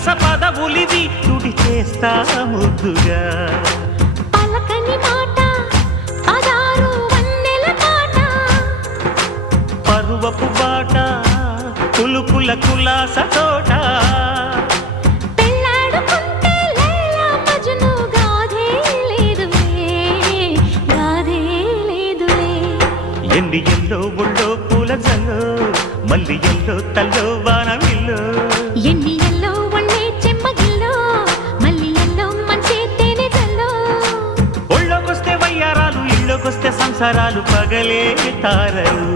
విలాస పదవులివి తుడి చేస్తా ముద్దుగా పలకని మాట పదారు వన్నెల పాట పరువపు బాట కులుకుల కులాస తోట పెళ్ళాడుకుంటే లైలా మజ్ను గాథే లేదులే ఎన్ని ఎల్లో ఒళ్ళో పూల జల్లో మల్లి ఎల్లో తల్లో వానవిల్లో ఎన్ని ఎల్లో ఒళ్ళే చెమ్మగిల్లో మల్లి ఎల్లో మంచి తేనె జల్లో ఒళ్ళోకొస్తే వయ్యారాలు ఇళ్ళోకొస్తే సంసారాలు పగలే తారలు